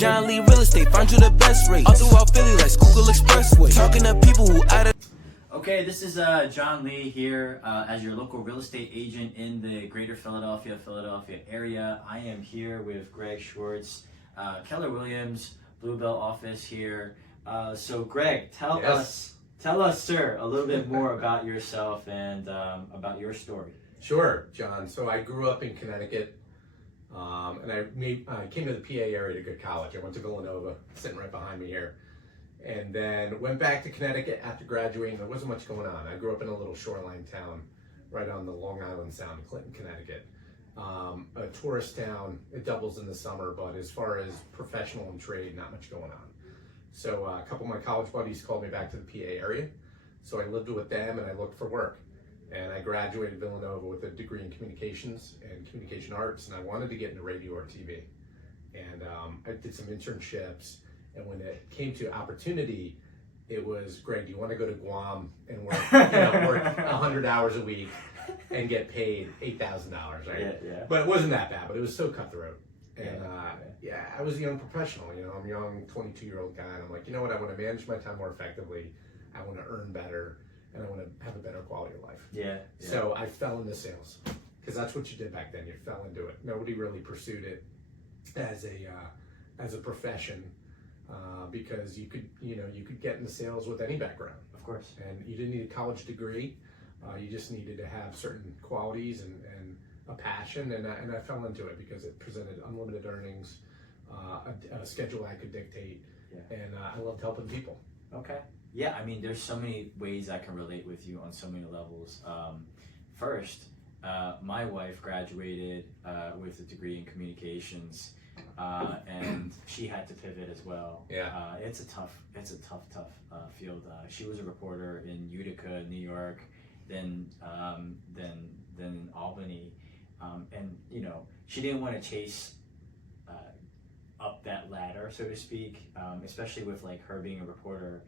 John Lee Real Estate, find you the best rate. All throughout Philly like Schuylkill Expressway. Talking to people who out of... Okay, this is John Lee here as your local real estate agent in the greater Philadelphia area. I am here with Greg Schwartz, Keller Williams, Bluebell office here. So Greg, tell us, sir, a little bit more about yourself and about your story. Sure, John. So I grew up in Connecticut, and I came to the PA area to go to college. I went to Villanova, sitting right behind me here, and then went back to Connecticut after graduating. There wasn't much going on. I grew up in a little shoreline town right on the Long Island Sound, Clinton, Connecticut. A tourist town. It doubles in the summer, but as far as professional and trade, not much going on. So a couple of my college buddies called me back to the PA area. So I lived with them and I looked for work. And I graduated Villanova with a degree in communications and communication arts, and I wanted to get into radio or TV. And I did some internships, and when it came to opportunity, it was, Greg, do you want to go to Guam and work, work 100 hours a week and get paid $8,000, right? Yeah. But it wasn't that bad, but it was so cutthroat. And I was a young professional, I'm a young 22-year-old guy, and I'm like, you know what, I want to manage my time more effectively, I want to earn better, and I want to have a better quality of life. Yeah. So I fell into sales, because that's what you did back then. You fell into it. Nobody really pursued it as a profession, because you could get into sales with any background. Of course. And you didn't need a college degree. You just needed to have certain qualities and a passion. And I fell into it because it presented unlimited earnings, a schedule I could dictate, and I loved helping people. Okay. Yeah, I mean, there's so many ways I can relate with you on so many levels. First, my wife graduated with a degree in communications, and she had to pivot as well. Yeah. It's a tough field. She was a reporter in Utica, New York, then in Albany, and she didn't want to chase up that ladder, so to speak, especially with like her being a reporter.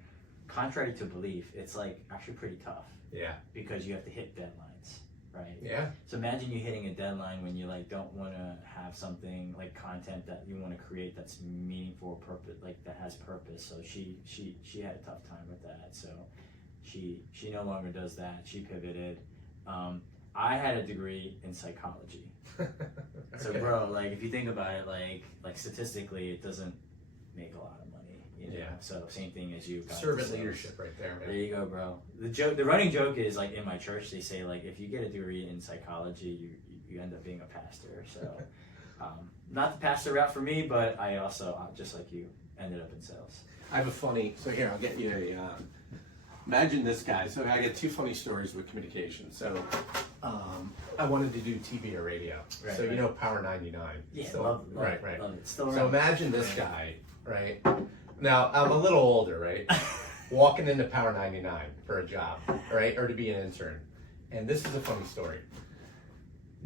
Contrary to belief, it's like actually pretty tough. Yeah. Because you have to hit deadlines, right? Yeah. So imagine you hitting a deadline when you like don't want to have something like content that you want to create that's meaningful, purpose, like that has purpose. So she had a tough time with that. So she no longer does that. She pivoted. I had a degree in psychology. Okay. So bro, like if you think about it, like statistically, it doesn't make a lot of money. Yeah. So same thing as you. Servant leadership right there, man. There you go, bro. The running joke is like in my church they say like if you get a degree in psychology, you end up being a pastor. So not the pastor route for me, but I also just like you ended up in sales. I have a funny. So here I'll get you a. Imagine this guy. So I get two funny stories with communication. So I wanted to do TV or radio. Right, so right. Power 99. Yeah, so, love right. Love it. Still around. So imagine this guy, right? Now, I'm a little older, right? Walking into Power 99 for a job, right? Or to be an intern. And this is a funny story.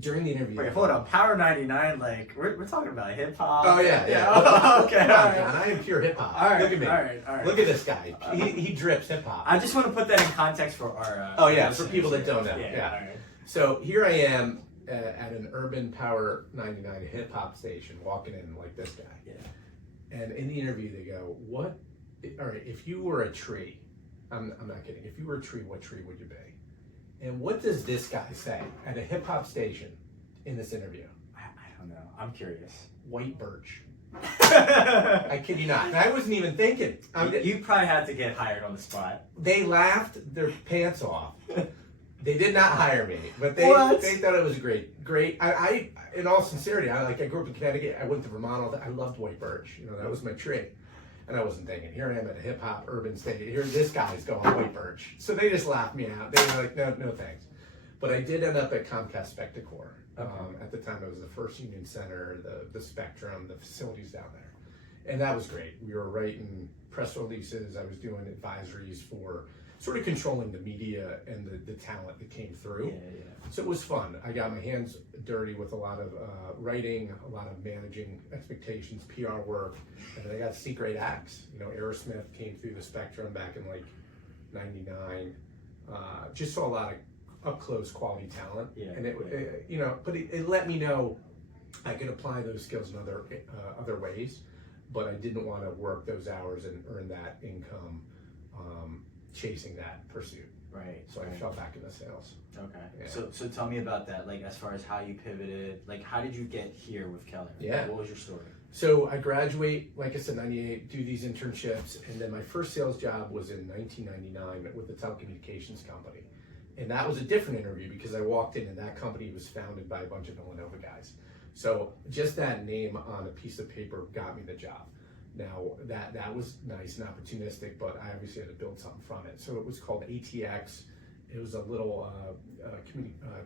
During the interview... Wait, hold on. Power 99, like, we're talking about hip-hop? Oh, yeah. Okay, Come on, John. I am pure hip-hop. All right, look at me. All right. Look at this guy. He drips hip-hop. I just want to put that in context for our... for people that don't know. Yeah. All right. So here I am at an urban Power 99 hip-hop station, walking in like this guy. Yeah. And in the interview, they go, all right, if you were a tree, I'm not kidding, if you were a tree, what tree would you be? And what does this guy say at a hip hop station in this interview? I don't know. I'm curious. White birch. I kid you not. And I wasn't even thinking. You probably had to get hired on the spot. They laughed their pants off. They did not hire me, but they thought it was great. I in all sincerity, I grew up in Connecticut. I went to Vermont. All that. I loved white birch. That was my tree. And I wasn't thinking, here I am at a hip hop urban station. Here this guy's going white birch. So they just laughed me out. They were like, no thanks. But I did end up at Comcast Spectacor. At the time, it was the First Union Center, the Spectrum, the facilities down there. And that was great. We were writing press releases. I was doing advisories for sort of controlling the media and the talent that came through. Yeah. So it was fun. I got my hands dirty with a lot of writing, a lot of managing expectations, PR work, and then I got to see great acts. Aerosmith came through the Spectrum back in like '99. Just saw a lot of up close quality talent, and but it let me know I could apply those skills in other ways. but I didn't want to work those hours and earn that income chasing that pursuit. Right. So I fell back into sales. Okay. Yeah. So tell me about that, like as far as how you pivoted, like how did you get here with Keller? Yeah. Like, what was your story? So I graduate, like I said, 98, do these internships, and then my first sales job was in 1999 with a telecommunications company. And that was a different interview because I walked in and that company was founded by a bunch of Villanova guys. So just that name on a piece of paper got me the job. Now that was nice and opportunistic, but I obviously had to build something from it. So it was called ATX. It was a little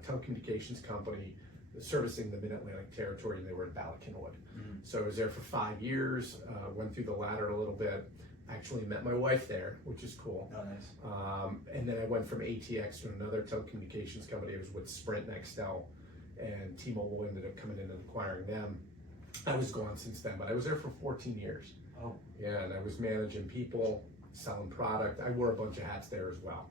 telecommunications company servicing the Mid-Atlantic territory, and they were in Ballackinwood. So I was there for 5 years, went through the ladder a little bit, actually met my wife there, which is cool. Oh, nice. And then I went from ATX to another telecommunications company. I was with Sprint and Nextel, and T-Mobile ended up coming in and acquiring them. I was gone since then, but I was there for 14 years. Oh. Yeah, and I was managing people, selling product. I wore a bunch of hats there as well.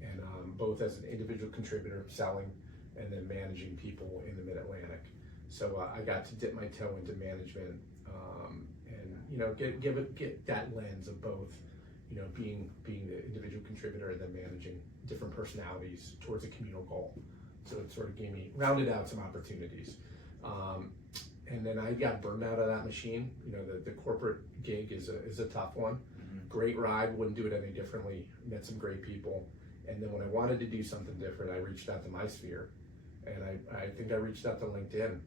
And both as an individual contributor, selling, and then managing people in the Mid-Atlantic. So I got to dip my toe into management, and get that lens of both, being the individual contributor and then managing different personalities towards a communal goal. So it sort of rounded out some opportunities. And then I got burned out of that machine. The corporate gig is a tough one. Great ride, wouldn't do it any differently. Met some great people. And then when I wanted to do something different, I reached out to my sphere. And I think I reached out to LinkedIn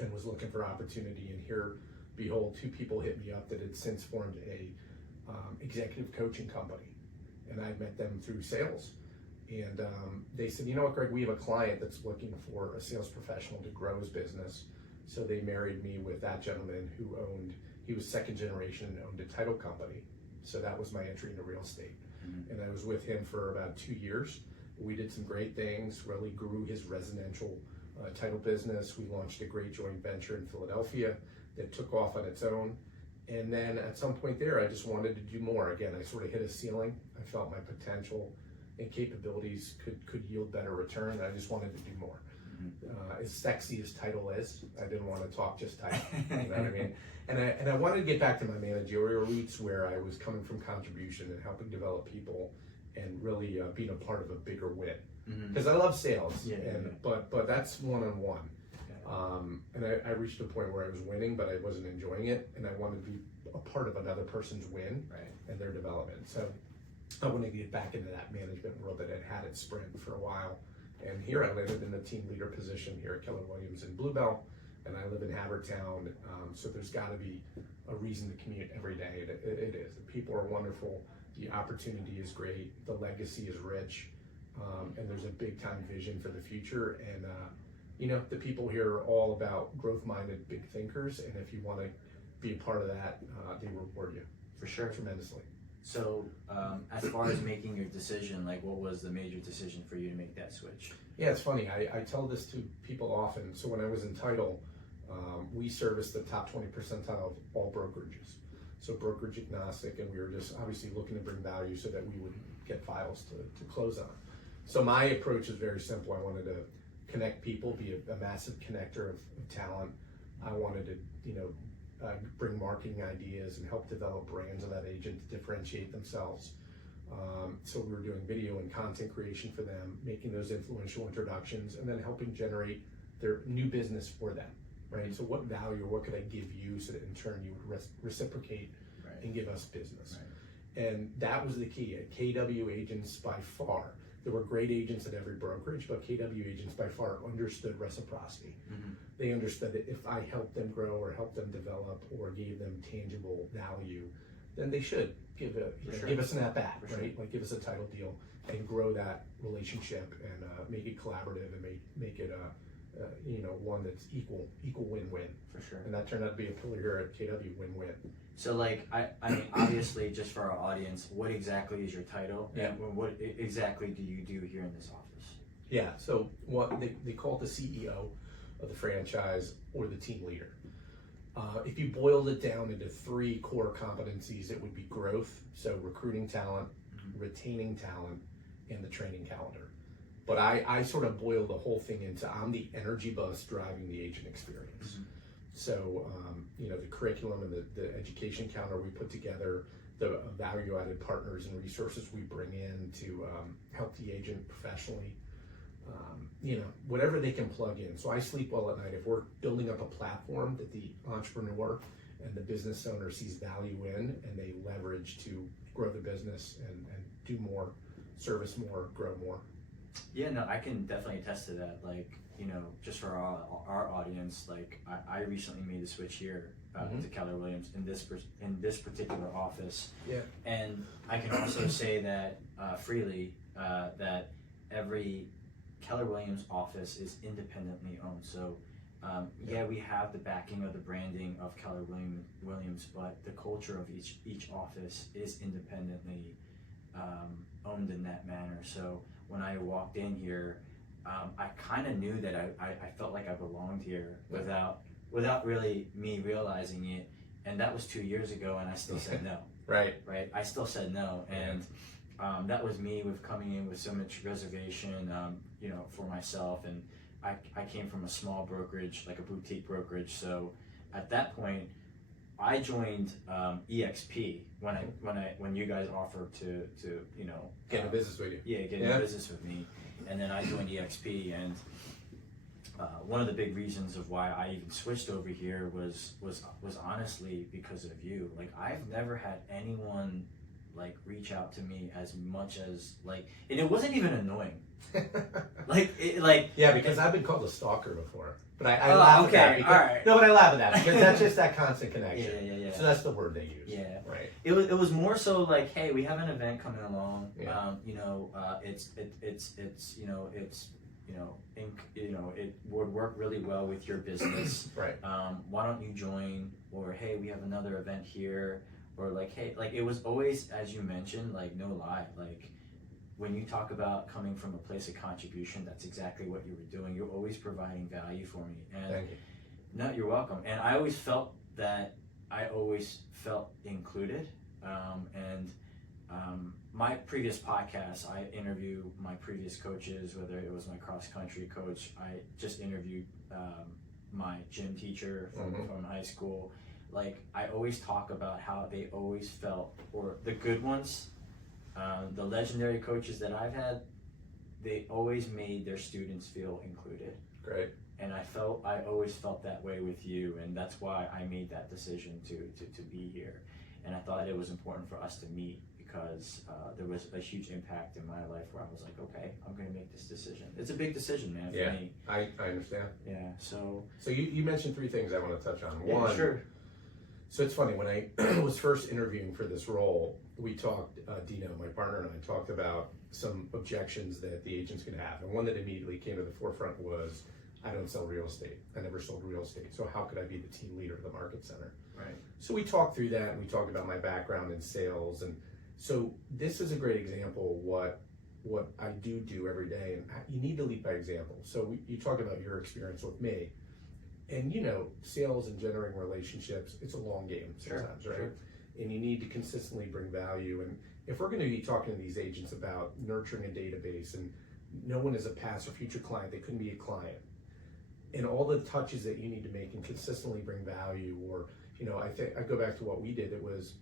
and was looking for opportunity. And here, behold, 2 people hit me up that had since formed a executive coaching company. And I met them through sales. And they said, you know what, Greg, we have a client that's looking for a sales professional to grow his business. So they married me with that gentleman he was second generation and owned a title company. So that was my entry into real estate. And I was with him for about 2 years. We did some great things, really grew his residential title business. We launched a great joint venture in Philadelphia that took off on its own. And then at some point there, I just wanted to do more. Again, I sort of hit a ceiling. I felt my potential and capabilities could yield better return. I just wanted to do more. As sexy as title is, I didn't want to talk just title. You know what I mean? And I wanted to get back to my managerial roots where I was coming from contribution and helping develop people and really being a part of a bigger win. Because I love sales, but that's one-on-one. And I reached a point where I was winning, but I wasn't enjoying it, and I wanted to be a part of another person's win and their development. So I wanted to get back into that management world that I'd had at Sprint for a while. And here I landed in the team leader position here at Keller Williams in Bluebell, and I live in Havertown, so there's got to be a reason to commute every day. It is. The people are wonderful, the opportunity is great, the legacy is rich, and there's a big time vision for the future. And the people here are all about growth-minded big thinkers, and if you want to be a part of that, they reward you For sure. tremendously. So as far as making your decision, like what was the major decision for you to make that switch? Yeah, it's funny. I tell this to people often. So when I was in title, we serviced the top 20 percentile of all brokerages. So brokerage agnostic, and we were just obviously looking to bring value so that we would get files to close on. So my approach is very simple. I wanted to connect people, be a massive connector of talent. I wanted to, bring marketing ideas and help develop brands of that agent to differentiate themselves. So we were doing video and content creation for them, making those influential introductions, and then helping generate their new business for them, right? So what value or what could I give you so that in turn you would reciprocate and give us business? And that was the key. At KW agents by far, there were great agents at every brokerage, but KW agents by far understood reciprocity. They understood that if I helped them grow or helped them develop or gave them tangible value, then they should give us an at-bat, right? Like give us a title deal and grow that relationship and make it collaborative and make it one that's equal win-win. For sure. And that turned out to be a pillar here at KW, win-win. So like, I mean, obviously just for our audience, what exactly is your title? Yeah. And what exactly do you do here in this office? Yeah, so what they call it the CEO of the franchise or the team leader. If you boiled it down into 3 core competencies, it would be growth, so recruiting talent, retaining talent, and the training calendar. But I sort of boil the whole thing into I'm the energy bus driving the agent experience. So, the curriculum and the education calendar we put together, the value-added partners and resources we bring in to help the agent professionally, whatever they can plug in. So I sleep well at night. If we're building up a platform that the entrepreneur and the business owner sees value in and they leverage to grow the business and do more, service more, grow more. Yeah, no, I can definitely attest to that. Like, just for our audience, like I recently made the switch here to Keller Williams in this particular office. Yeah. And I can also say that freely that every Keller Williams office is independently owned. So we have the backing of the branding of Keller Williams, but the culture of each office is independently owned in that manner. So when I walked in here, I kind of knew that I felt like I belonged here without really me realizing it. And that was 2 years ago, and I still said no. Right. I still said no, and that was me with coming in with so much reservation, for myself. And I came from a small brokerage, like a boutique brokerage. So at that point, I joined EXP when you guys offered to get in business with you. Yeah, get in business with me, and then I joined EXP. And one of the big reasons of why I even switched over here was honestly because of you. Like, I've never had anyone like reach out to me as much as and it wasn't even annoying. Because I've been called a stalker before, but I laugh at that. Because, right. No, but I laugh at that because that's just that constant connection. Yeah. So that's the word they use. Yeah. Right. It was more so like, hey, we have an event coming along. Yeah. It would work really well with your business. Right. Why don't you join? Or hey, we have another event here. Or like, hey, like it was always, as you mentioned, like no lie, like when you talk about coming from a place of contribution, that's exactly what you were doing. You're always providing value for me. And thank you. No, you're welcome. And I always felt that I always felt included. My previous podcast, I interview my previous coaches, whether it was my cross country coach, I just interviewed my gym teacher from high school. Like, I always talk about how they always felt, or the good ones, the legendary coaches that I've had, they always made their students feel included. Great. And I always felt that way with you, and that's why I made that decision to be here. And I thought it was important for us to meet because there was a huge impact in my life where I was like, okay, I'm going to make this decision. It's a big decision, man, for me. I understand. Yeah, so you mentioned three things I want to touch on. Yeah, one, sure. So it's funny, when I was first interviewing for this role, we talked, Dino, my partner, and I talked about some objections that the agent's going to have. And one that immediately came to the forefront was, I don't sell real estate. I never sold real estate. So how could I be the team leader of the market center? Right. So we talked through that, and we talked about my background in sales. And so this is a great example of what I do every day. And you need to lead by example. So you talk about your experience with me. And sales and generating relationships, it's a long game sometimes, right? Sure. And you need to consistently bring value. And if we're going to be talking to these agents about nurturing a database, and no one is a past or future client, they couldn't be a client. And all the touches that you need to make and consistently bring value, or I go back to what we did. It was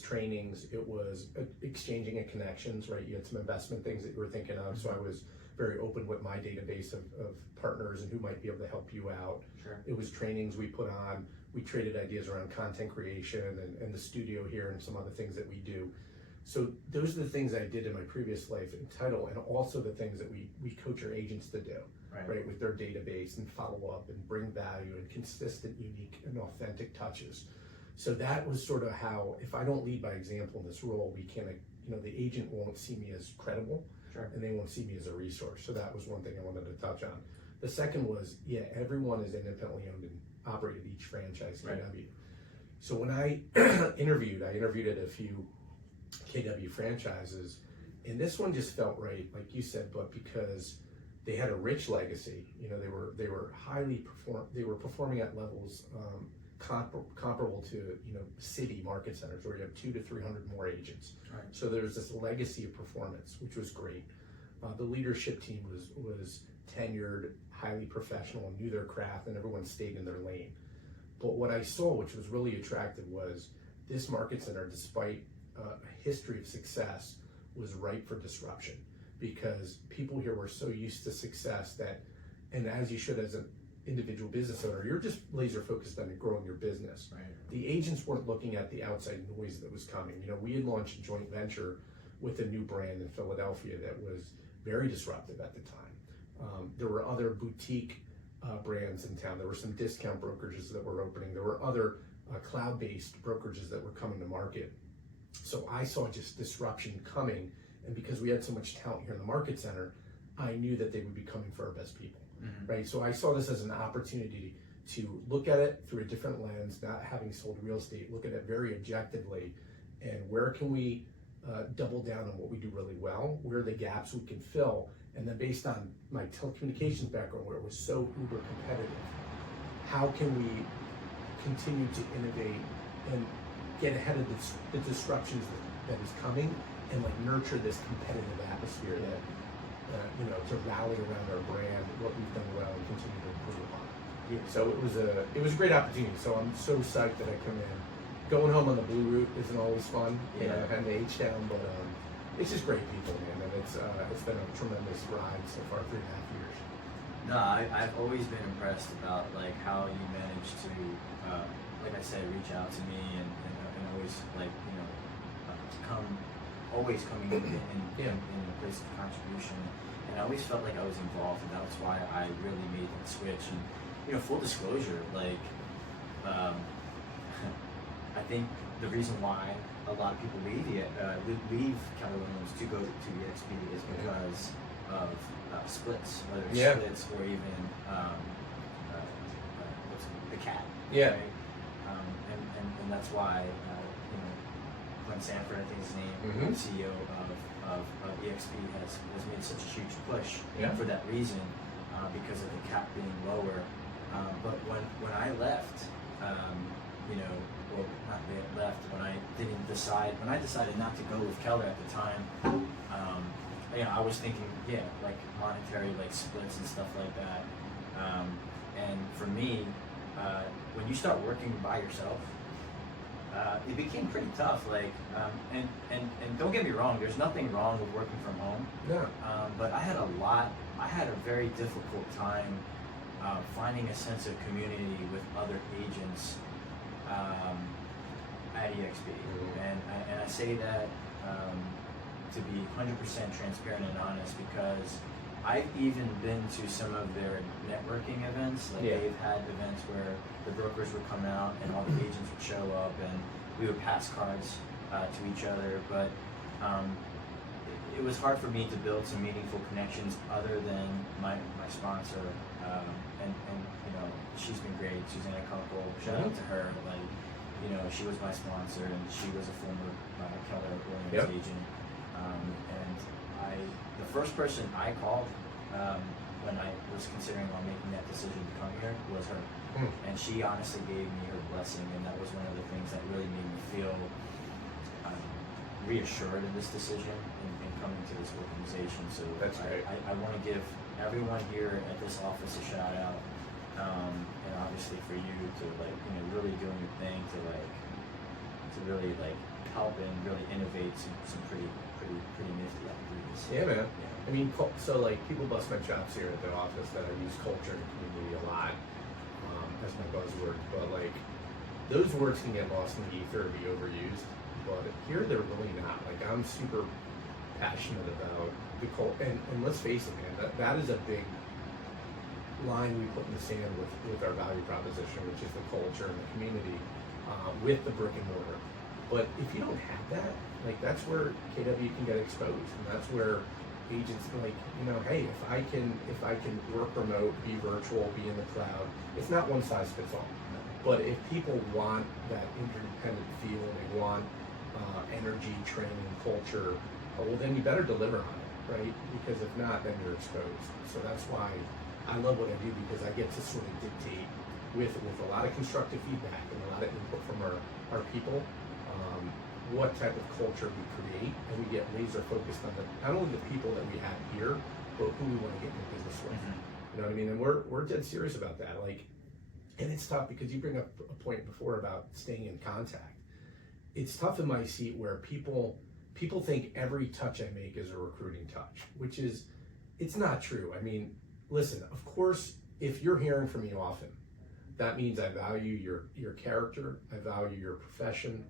trainings, it was exchanging of connections, right? You had some investment things that you were thinking of, so I was very open with my database of partners and who might be able to help you out. Sure. It was trainings we put on. We traded ideas around content creation and the studio here and some other things that we do. So those are the things I did in my previous life in title, and also the things that we coach our agents to do, right? With their database and follow up and bring value and consistent, unique, and authentic touches. So that was sort of how, if I don't lead by example in this role, we can't, the agent won't see me as credible. Sure. And they won't see me as a resource. So that was one thing I wanted to touch on. The second was, everyone is independently owned and operated, each franchise, KW. Right. So when I interviewed at a few KW franchises, and this one just felt right, like you said, but because they had a rich legacy, they were performing at levels comparable to city market centers where you have 200 to 300 more agents. Right. So there's this legacy of performance, which was great. The leadership team was tenured, highly professional, and knew their craft, and everyone stayed in their lane. But what I saw, which was really attractive, was this market center, despite a history of success, was ripe for disruption, because people here were so used to success that, and as you should as an individual business owner, you're just laser focused on growing your business. Right. The agents weren't looking at the outside noise that was coming. You know, we had launched a joint venture with a new brand in Philadelphia that was very disruptive at the time. There were other boutique brands in town. There were some discount brokerages that were opening. There were other cloud-based brokerages that were coming to market. So I saw just disruption coming, and because we had so much talent here in the market center, I knew that they would be coming for our best people, right? So I saw this as an opportunity to look at it through a different lens, not having sold real estate, look at it very objectively, and where can we double down on what we do really well, where are the gaps we can fill, and then based on my telecommunications background, where it was so uber competitive, how can we continue to innovate and get ahead of the disruptions that is coming, and like nurture this competitive atmosphere that you know, to rally around our brand, what we've done well, and continue to improve upon. Yeah. So it was a great opportunity. So I'm so psyched that I come in. Going home on the Blue Route isn't always fun, you know, having the H down, but it's just great people, man, and it's been a tremendous ride so far, 3.5 years. No, I've always been impressed about like how you managed to, like I said, reach out to me and always like, you know, always coming in a place of contribution. And I always felt like I was involved, and that's why I really made that switch. And you know, full disclosure, like I think the reason why a lot of people leave Keller Williams to go to EXP is because of splits, whether it's splits or even what's the cat. Yeah. Right? And that's why you know, Glenn Sanford, I think his name, the CEO of EXP has made such a huge push for that reason, because of the cap being lower. But when I left, you know, well, not left, when I decided not to go with Keller at the time, you know, I was thinking, like monetary, like splits and stuff like that. And for me, when you start working by yourself, it became pretty tough. Like, and don't get me wrong, there's nothing wrong with working from home. Yeah. But I had a very difficult time finding a sense of community with other agents at EXP. And I say that to be 100% transparent and honest, because I've even been to some of their networking events. Like they've had events where the brokers would come out and all the agents would show up, and we would pass cards to each other. But it was hard for me to build some meaningful connections other than my sponsor. And you know, she's been great. Susanna Kunkel, shout out to her. Like, you know, she was my sponsor, and she was a former Keller Williams agent. And the first person I called when I was considering on making that decision to come here was her. And she honestly gave me her blessing, and that was one of the things that really made me feel reassured in this decision in coming to this organization. So that's great. I want to give everyone here at this office a shout out, and obviously for you to, like, you know, really doing your thing to really like help and really innovate some pretty nifty ideas. Yeah, man. I mean, so like people bust my chops here at the office that I use culture and community a lot as my buzzword, but like those words can get lost in the ether or be overused. But here they're really not. Like, I'm super passionate about the culture, and let's face it, man, that is a big line we put in the sand with our value proposition, which is the culture and the community with the brick and mortar. But if you don't have that, like, that's where KW can get exposed, and that's where agents, like, you know, hey, if I can work remote, be virtual, be in the cloud, it's not one size fits all. But if people want that interdependent feel, they want energy, training, culture, well, then you better deliver on it, right? Because if not, then you're exposed. So that's why I love what I do, because I get to sort of dictate with a lot of constructive feedback and a lot of input from our people, what type of culture we create, and we get laser focused on not only the people that we have here, but who we want to get into business with. You know what I mean? And we're dead serious about that. Like, And it's tough because you bring up a point before about staying in contact. It's tough in my seat where people think every touch I make is a recruiting touch, which is, it's not true. I mean, listen, of course, if you're hearing from me often, that means I value your character, I value your profession,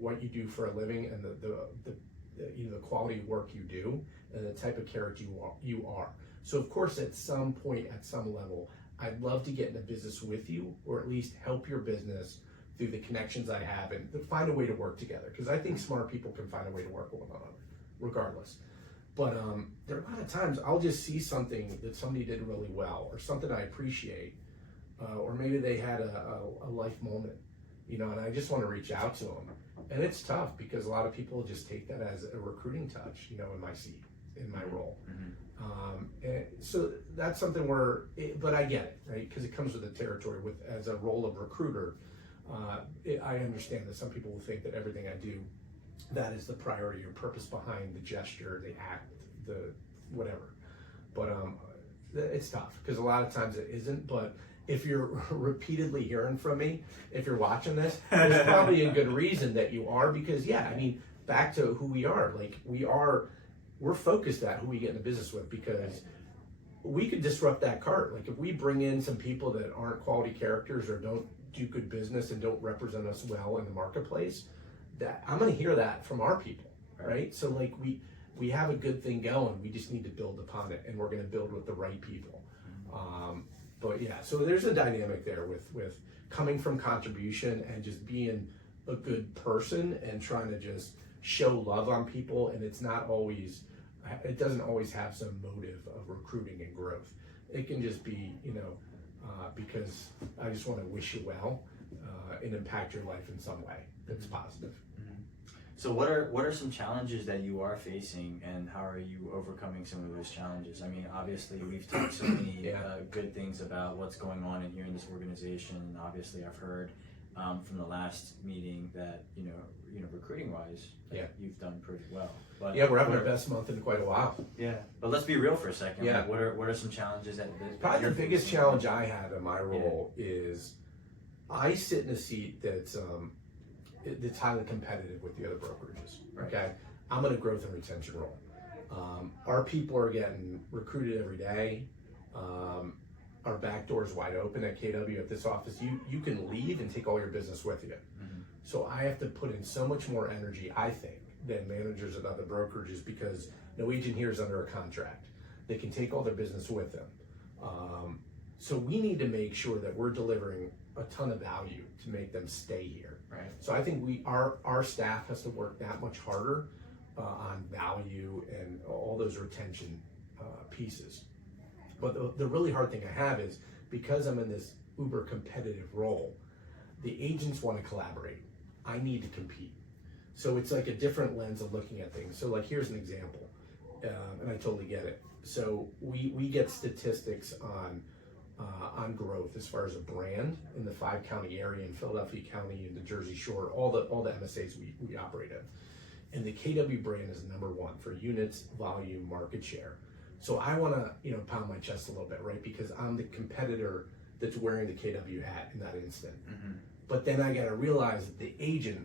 what you do for a living, and the quality of work you do, and the type of character you are. So of course, at some point, at some level, I'd love to get into business with you, or at least help your business through the connections I have, and find a way to work together. Because I think smart people can find a way to work with one another, regardless. But there are a lot of times I'll just see something that somebody did really well, or something I appreciate, or maybe they had a life moment, and I just want to reach out to them. And it's tough because a lot of people just take that as a recruiting touch, in my seat, in my role. And so that's something but I get it, right? Because it comes with the territory. As a role of recruiter, I understand that some people will think that everything I do, that is the priority or purpose behind the gesture, the act, the whatever. But it's tough because a lot of times it isn't. But if you're repeatedly hearing from me, if you're watching this, there's probably a good reason that you are, because back to who we are. Like we're focused at who we get into business with, because we could disrupt that cart. Like if we bring in some people that aren't quality characters or don't do good business and don't represent us well in the marketplace, that I'm going to hear that from our people, right? So like we have a good thing going. We just need to build upon it, and we're going to build with the right people. But yeah, so there's a dynamic there with coming from contribution and just being a good person and trying to just show love on people. And it doesn't always have some motive of recruiting and growth. It can just be, because I just want to wish you well and impact your life in some way that's positive. So what are some challenges that you are facing, and how are you overcoming some of those challenges? I mean, obviously we've talked so many good things about what's going on in here in this organization, and obviously I've heard from the last meeting that recruiting wise, you've done pretty well. But we're having our best month in quite a while. Yeah, but let's be real for a second. Yeah. Like, what are some challenges that probably the biggest challenge I have in my role is I sit in a seat that's highly competitive with the other brokerages. Okay, I'm in a growth and retention role. Our people are getting recruited every day. Our back door is wide open at KW at this office. You can leave and take all your business with you. So I have to put in so much more energy, I think, than managers at other brokerages, because no agent here is under a contract. They can take all their business with them. So we need to make sure that we're delivering a ton of value to make them stay here. Right. So I think our staff has to work that much harder on value and all those retention pieces. But the really hard thing I have is, because I'm in this uber competitive role, the agents want to collaborate. I need to compete. So it's like a different lens of looking at things. So like, here's an example, and I totally get it. So we get statistics on growth as far as a brand in the 5-county area, in Philadelphia County and the Jersey Shore, all the MSAs we operate in. And the KW brand is number one for units, volume, market share. So I want to, pound my chest a little bit, right? Because I'm the competitor that's wearing the KW hat in that instant. But then I got to realize that the agent,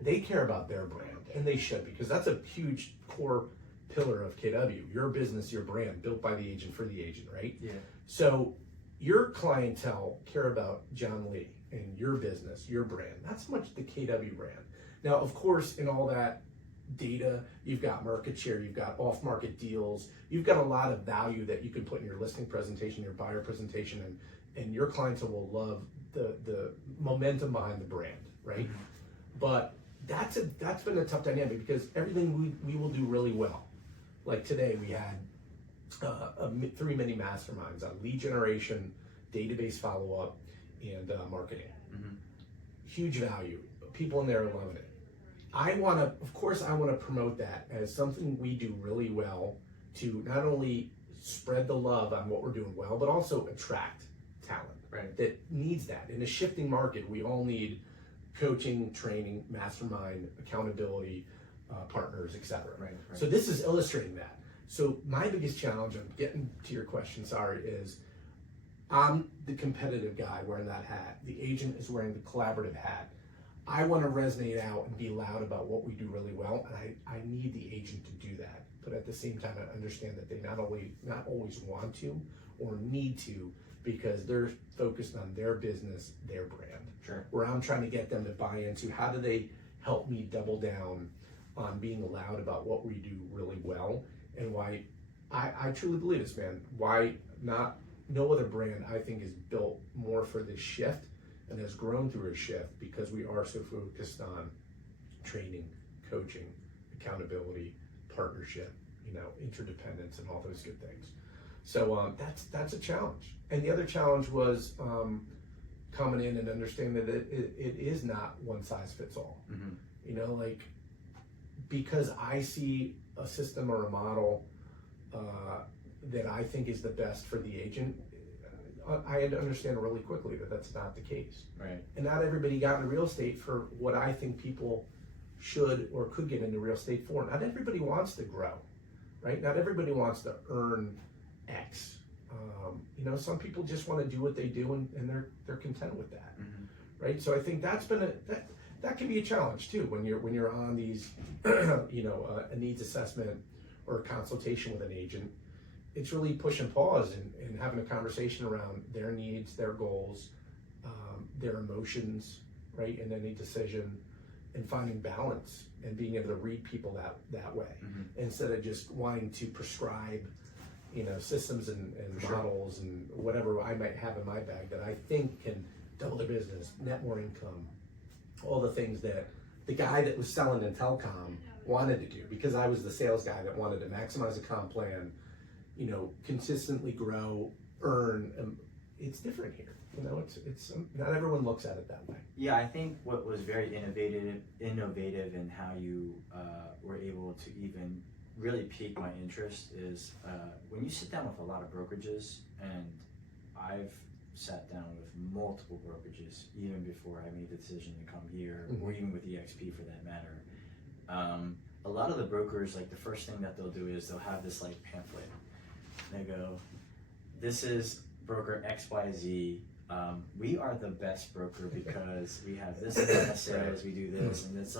they care about their brand, and they should, because that's a huge core pillar of KW. Your business, your brand, built by the agent for the agent, right? Yeah. So your clientele care about John Lee and your business, your brand. That's much the KW brand. Now, of course, in all that data, you've got market share, you've got off-market deals, you've got a lot of value that you can put in your listing presentation, your buyer presentation, and your clientele will love the momentum behind the brand, right? But that's been a tough dynamic, because everything we will do really well. Like today, we had 3 mini masterminds on lead generation, database follow-up, and marketing. Huge value. People in there are loving it. I want to promote that as something we do really well, to not only spread the love on what we're doing well, but also attract talent that needs that. In a shifting market, we all need coaching, training, mastermind, accountability, partners, etc. So this is illustrating that. So my biggest challenge, I'm getting to your question, sorry, is I'm the competitive guy wearing that hat. The agent is wearing the collaborative hat. I want to resonate out and be loud about what we do really well, and I need the agent to do that. But at the same time, I understand that they not always want to or need to, because they're focused on their business, their brand. Sure. Where I'm trying to get them to buy into how do they help me double down on being loud about what we do really well, and why I truly believe this, man. Why no other brand I think is built more for this shift and has grown through a shift, because we are so focused on training, coaching, accountability, partnership, interdependence, and all those good things. So that's a challenge. And the other challenge was coming in and understanding that it is not one size fits all. Mm-hmm. Because I see a system or a model that I think is the best for the agent, I had to understand really quickly that that's not the case. Right. And not everybody got into real estate for what I think people should or could get into real estate for. Not everybody wants to grow, right? Not everybody wants to earn X. Some people just want to do what they do, and they're content with that, mm-hmm. right? So I think that's been that can be a challenge too when you're on these, a needs assessment or a consultation with an agent. It's really push and pause and having a conversation around their needs, their goals, their emotions, right, in any decision, and finding balance and being able to read people that way, mm-hmm. instead of just wanting to prescribe, systems and models and whatever I might have in my bag that I think can double their business, net more income, all the things that the guy that was selling in telecom wanted to do, because I was the sales guy that wanted to maximize a comp plan, consistently grow, earn. It's different here. It's not everyone looks at it that way. Yeah, I think what was very innovative in how you were able to even really pique my interest is when you sit down with a lot of brokerages, and I've sat down with multiple brokerages even before I made the decision to come here, mm-hmm. or even with EXP for that matter. A lot of the brokers, the first thing that they'll do is they'll have this pamphlet. They go, "This is broker XYZ. We are the best broker because we have this amount of sales, we do this," and it's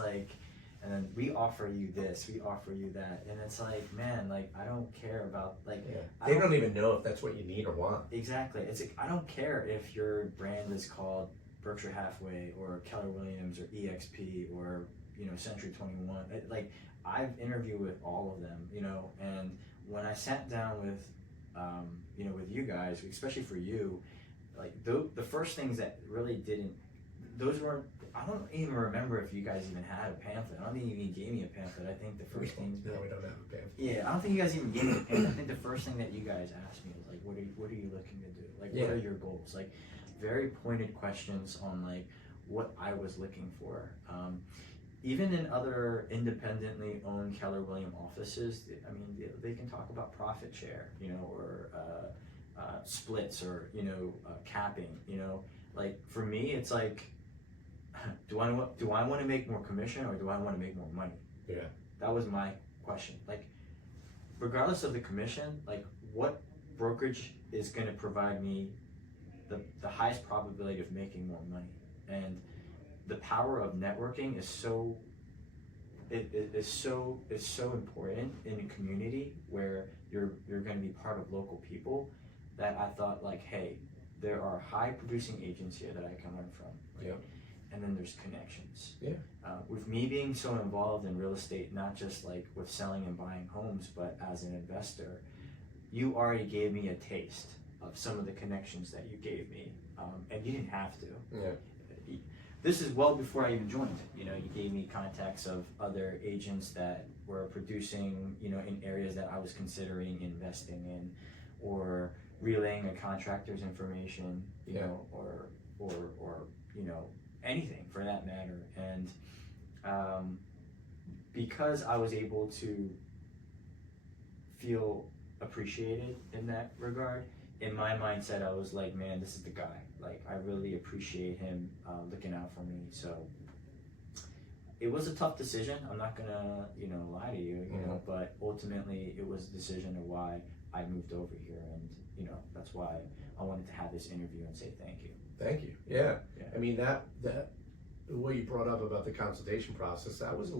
and then we offer you this, we offer you that, and it's man, I don't care about They don't even know if that's what you need or want. Exactly. It's I don't care if your brand is called Berkshire Hathaway or Keller Williams or EXP or Century 21. I've interviewed with all of them, and when I sat down with with you guys, especially for you, the first things that really didn't, those weren't, I don't even remember if you guys even had a pamphlet. I don't think you even gave me a pamphlet. I think the first thing. No, we don't have a pamphlet. Yeah, I don't think you guys even gave me a pamphlet. I think the first thing that you guys asked me was what are you looking to do? What are your goals? Very pointed questions on what I was looking for. Even in other independently owned Keller Williams offices, they can talk about profit share, or splits, or capping. For me, it's do I want to make more commission, or do I want to make more money? Yeah. That was my question. Regardless of the commission, what brokerage is going to provide me the highest probability of making more money? And the power of networking is so important in a community where you're going to be part of local people, that I thought hey, there are high producing agents here that I can learn from. Right? Yeah. And then there's connections. Yeah. With me being so involved in real estate, not just with selling and buying homes, but as an investor, you already gave me a taste of some of the connections that you gave me, and you didn't have to. Yeah. This is well before I even joined. You gave me contacts of other agents that were producing, in areas that I was considering investing in, or relaying a contractor's information, or anything for that matter. And because I was able to feel appreciated in that regard, in my mindset, I was man, this is the guy. I really appreciate him looking out for me. So it was a tough decision. I'm not gonna, lie to you, mm-hmm. but ultimately it was a decision of why I moved over here, and that's why I wanted to have this interview and say thank you. Thank you. Yeah. Yeah. I mean, that what you brought up about the consultation process, that was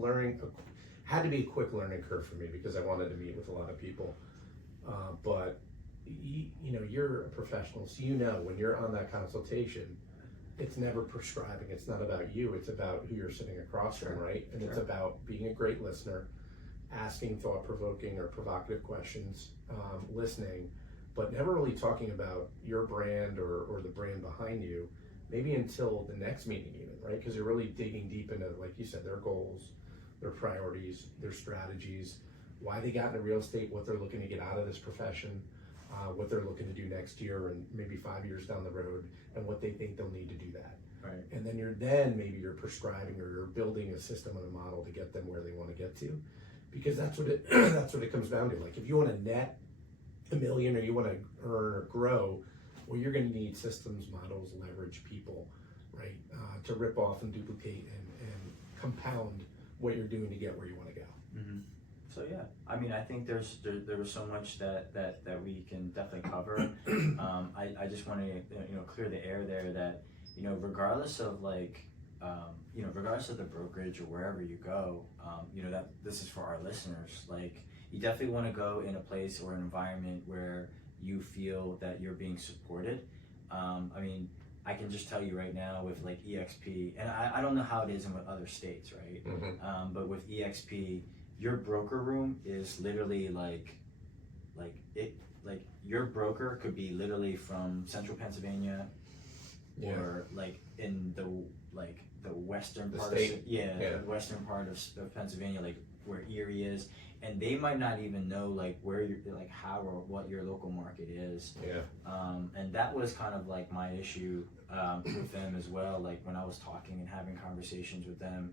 had to be a quick learning curve for me because I wanted to meet with a lot of people. But you're a professional, so when you're on that consultation, it's never prescribing. It's not about you. It's about who you're sitting across from, right? And it's about being a great listener, asking thought-provoking or provocative questions, listening, but never really talking about your brand or the brand behind you, maybe until the next meeting even, right? Because you're really digging deep into, like you said, their goals, their priorities, their strategies, why they got into real estate, what they're looking to get out of this profession, what they're looking to do next year and maybe 5 years down the road, and what they think they'll need to do that. Right. And then maybe you're prescribing or you're building a system and a model to get them where they want to get to, because that's what it comes down to. Like if you want to net $1 million or you want to earn or grow, well, you're going to need systems, models, leverage, people, right, to rip off and duplicate and compound what you're doing to get where you want to go. Mm-hmm. So yeah, I mean, I think there was so much that we can definitely cover. I just want to clear the air there that regardless of regardless of the brokerage or wherever you go, that this is for our listeners. Like you definitely want to go in a place or an environment where you feel that you're being supported. I mean, I can just tell you right now with like EXP, and I don't know how it is in other states, right? Mm-hmm. But with EXP, your broker room is literally like your broker could be literally from central Pennsylvania, or like in the western part of the western part of Pennsylvania, like where Erie is, and they might not even know like where you're like how or what your local market is. And that was kind of like my issue with them as well. Like when I was talking and having conversations with them,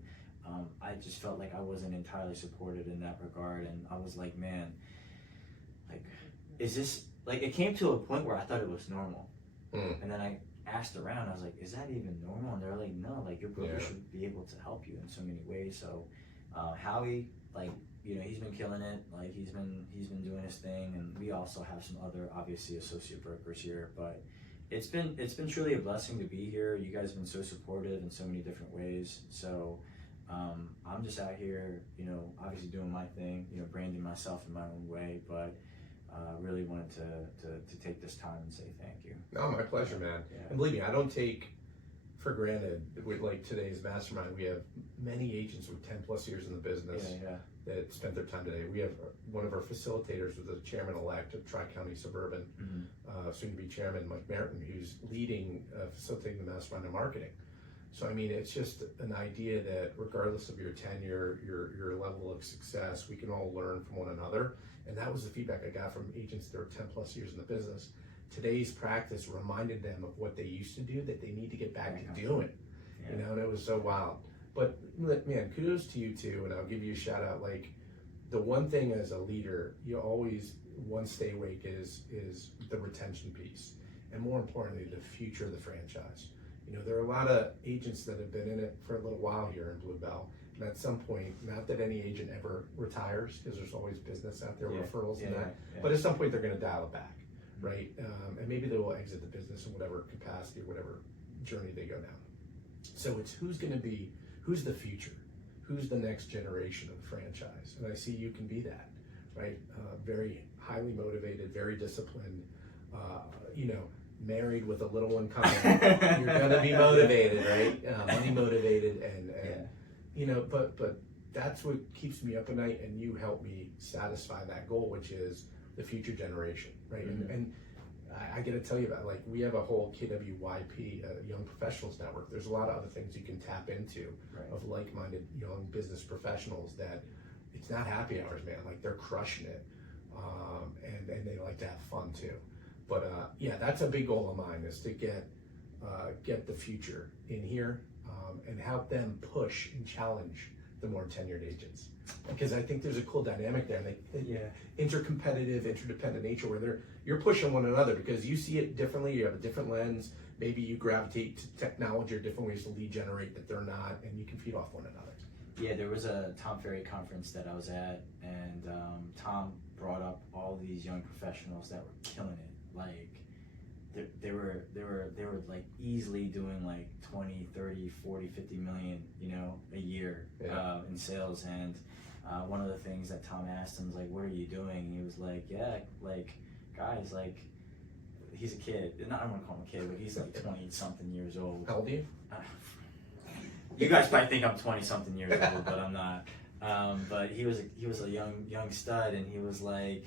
I just felt like I wasn't entirely supported in that regard, and I was like, man, like, is this like? It came to a point where I thought it was normal, and then I asked around. I was like, is that even normal? And they're like, no, like your broker should be able to help you in so many ways. So Howie, like, he's been killing it. Like he's been doing his thing, and we also have some other obviously associate brokers here, but. It's been truly a blessing to be here. You guys have been so supportive in so many different ways. So I'm just out here, obviously doing my thing, branding myself in my own way, but really wanted to take this time and say thank you. No, my pleasure, man. Yeah. And believe me, I don't take for granted with like today's mastermind, we have many agents with 10 plus years in the business that spent their time today. We have one of our facilitators was the chairman-elect of Tri-County Suburban, soon to be chairman, Mike Merton, who's leading, facilitating the mastermind in marketing. So, I mean, it's just an idea that regardless of your tenure, your level of success, we can all learn from one another. And that was the feedback I got from agents that are 10 plus years in the business. Today's practice reminded them of what they used to do that they need to get back to doing, and it was so wild. But man, kudos to you too, and I'll give you a shout out. Like the one thing as a leader, you always stay awake is the retention piece, and more importantly, the future of the franchise. There are a lot of agents that have been in it for a little while here in Bluebell, and at some point, not that any agent ever retires, because there's always business out there, referrals and that, but at some point they're going to dial it back. Right, and maybe they will exit the business in whatever capacity, whatever journey they go down. So it's who's the future, who's the next generation of the franchise, and I see you can be that, right? Very highly motivated, very disciplined, married with a little one coming. You're gonna be motivated, right? Money motivated, and but that's what keeps me up at night, and you help me satisfy that goal, which is the future generation, right? And I got to tell you about, like, we have a whole KWYP, Young Professionals Network. There's a lot of other things you can tap into of like-minded young business professionals that it's not happy hours, man. Like they're crushing it, and they like to have fun too. But that's a big goal of mine, is to get the future in here and help them push and challenge the more tenured agents, because I think there's a cool dynamic there, and intercompetitive, interdependent nature where you're pushing one another because you see it differently, you have a different lens, maybe you gravitate to technology or different ways to lead generate that they're not, and you can feed off one another. Yeah, there was a Tom Ferry conference that I was at, and Tom brought up all these young professionals that were killing it. Like they were like easily doing like 20, 30, 40, 50 million, you know, a year in sales. And one of the things that Tom asked him was like, what are you doing? And he was like, yeah, like guys, like he's a kid. Not, I don't want to call him a kid, but he's like 20 something years old. How old are you? You guys probably think I'm 20 something years old, but I'm not. But he was a young stud, and he was like,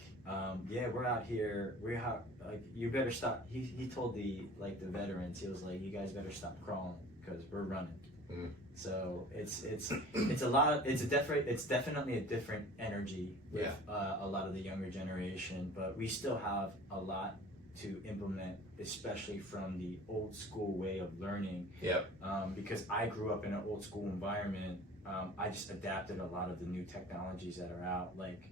yeah, we're out here. Like, you better stop. He told the veterans, he was like, you guys better stop crawling because we're running. Mm. So it's definitely a different energy with a lot of the younger generation, but we still have a lot to implement, especially from the old school way of learning. Yep. Because I grew up in an old school environment. I just adapted a lot of the new technologies that are out. Like,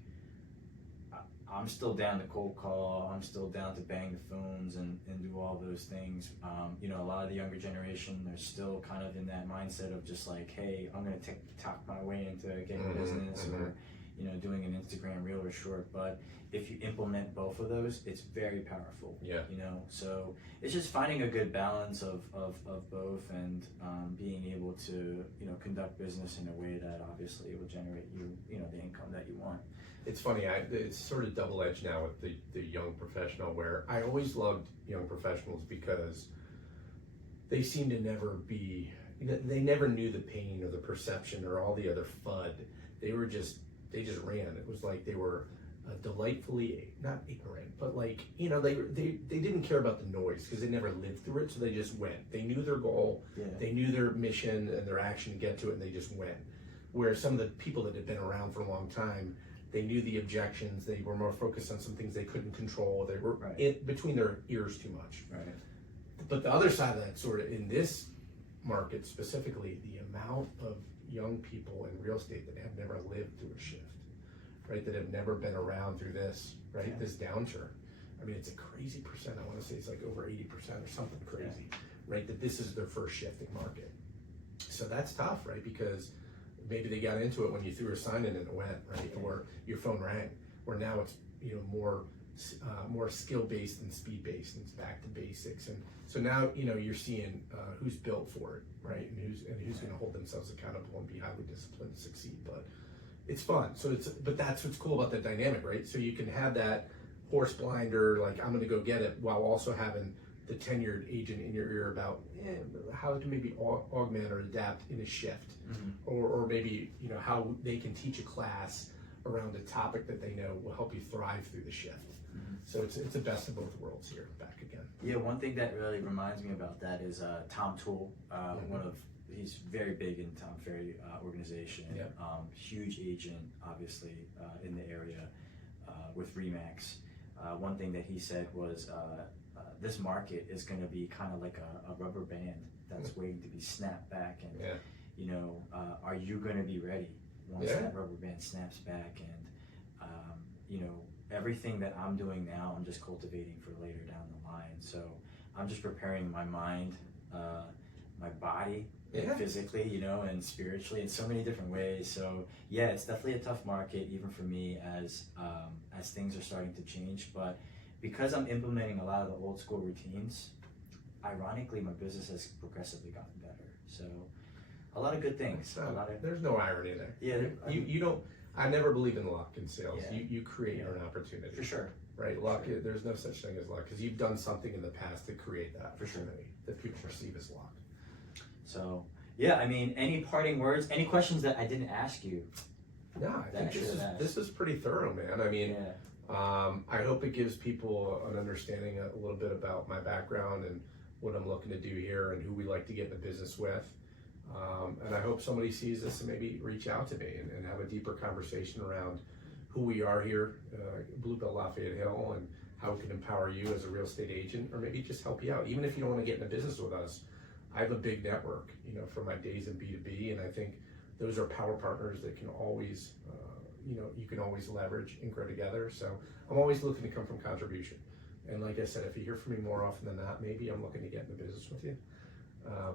I'm still down to cold call. I'm still down to bang the phones and do all those things. You know, a lot of the younger generation, they're still kind of in that mindset of just like, hey, I'm going to talk my way into getting business or, you know, doing an Instagram reel or short. But if you implement both of those, it's very powerful. Yeah. You know, so it's just finding a good balance of both, and being able to, you know, conduct business in a way that obviously will generate you know, the income that you want. It's funny, it's sort of double-edged now with the young professional, where I always loved young professionals because they seem to never be, they never knew the pain or the perception or all the other FUD. They just ran. It was like they were delightfully, not ignorant, but like, you know, they didn't care about the noise because they never lived through it, so they just went. They knew their goal, they knew their mission and their action to get to it, and they just went. Whereas some of the people that had been around for a long time, they knew the objections, they were more focused on some things they couldn't control, they were between their ears too much. Right. But the other side of that, sort of in this market specifically, the amount of young people in real estate that have never lived through a shift, right, that have never been around through this, right, this downturn. I mean, it's a crazy percent. I want to say it's like over 80% or something crazy, right, that this is their first shifting market. So that's tough, right, because maybe they got into it when you threw a sign in and it went, right, or your phone rang, where now it's, you know, more skill-based and speed-based, and it's back to basics. And so now, you know, you're seeing who's built for it, right, and who's going to hold themselves accountable and be highly disciplined and succeed. But it's fun. So but that's what's cool about the dynamic, right? So you can have that horse blinder, like, I'm going to go get it, while also having the tenured agent in your ear about how to maybe augment or adapt in a shift, or maybe, you know, how they can teach a class around a topic that they know will help you thrive through the shift. So it's the best of both worlds here, back again. Yeah, one thing that really reminds me about that is Tom Toole, he's very big in Tom Ferry organization, huge agent, obviously, in the area with RE/MAX. One thing that he said was, this market is going to be kind of like a rubber band that's waiting to be snapped back, and you know, are you going to be ready once that rubber band snaps back? And you know, everything that I'm doing now, I'm just cultivating for later down the line. So I'm just preparing my mind, my body, physically, you know, and spiritually in so many different ways. So yeah, it's definitely a tough market, even for me, as things are starting to change. But because I'm implementing a lot of the old school routines, ironically, my business has progressively gotten better. So a lot of good things. There's no irony there. Yeah. You don't. I never believe in luck in sales. You create your own opportunity. For sure. Right. Luck. Sure. There's no such thing as luck, because you've done something in the past to create that opportunity that people perceive as luck. So yeah, I mean, any parting words? Any questions that I didn't ask you? No, I think this is pretty thorough, man. I mean, I hope it gives people an understanding a little bit about my background and what I'm looking to do here and who we like to get into business with. And I hope somebody sees this and maybe reach out to me and have a deeper conversation around who we are here, Bluebell Lafayette Hill, and how we can empower you as a real estate agent, or maybe just help you out. Even if you don't want to get into business with us, I have a big network, you know, from my days in B2B, and I think those are power partners that can always, you know, you can always leverage and grow together. So I'm always looking to come from contribution. And like I said, if you hear from me more often than not, maybe I'm looking to get into business with you.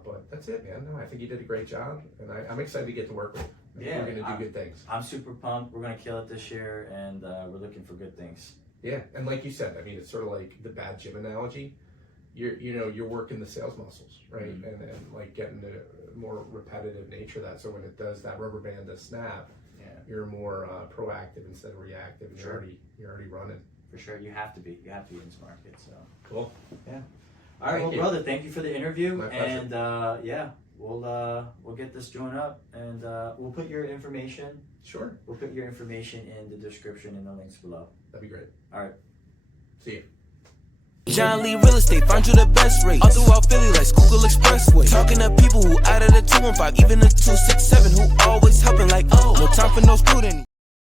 But that's it, man. No, I think you did a great job, and I'm excited to get to work with you. Yeah, we're gonna do good things. I'm super pumped. We're gonna kill it this year, and we're looking for good things. Yeah, and like you said, I mean, it's sort of like the bad gym analogy. You're working the sales muscles, right? Mm-hmm. And like getting the more repetitive nature of that. So when it does that rubber band does snap, you're more proactive instead of reactive, and Sure. you're already running. For sure, you have to be in this market. So Cool. Yeah. All right, Thank you. brother, thank you for the interview. My pleasure. And yeah, we'll get this joint up, and we'll put your information. Sure. We'll put your information in the description and the links below. That'd be great. All right. See you. John Lee Real Estate, find you the best rates. All throughout Philly like Schuylkill Expressway. Talking to people who out of the 215, even the 267, who always helping like, oh, no time for no student.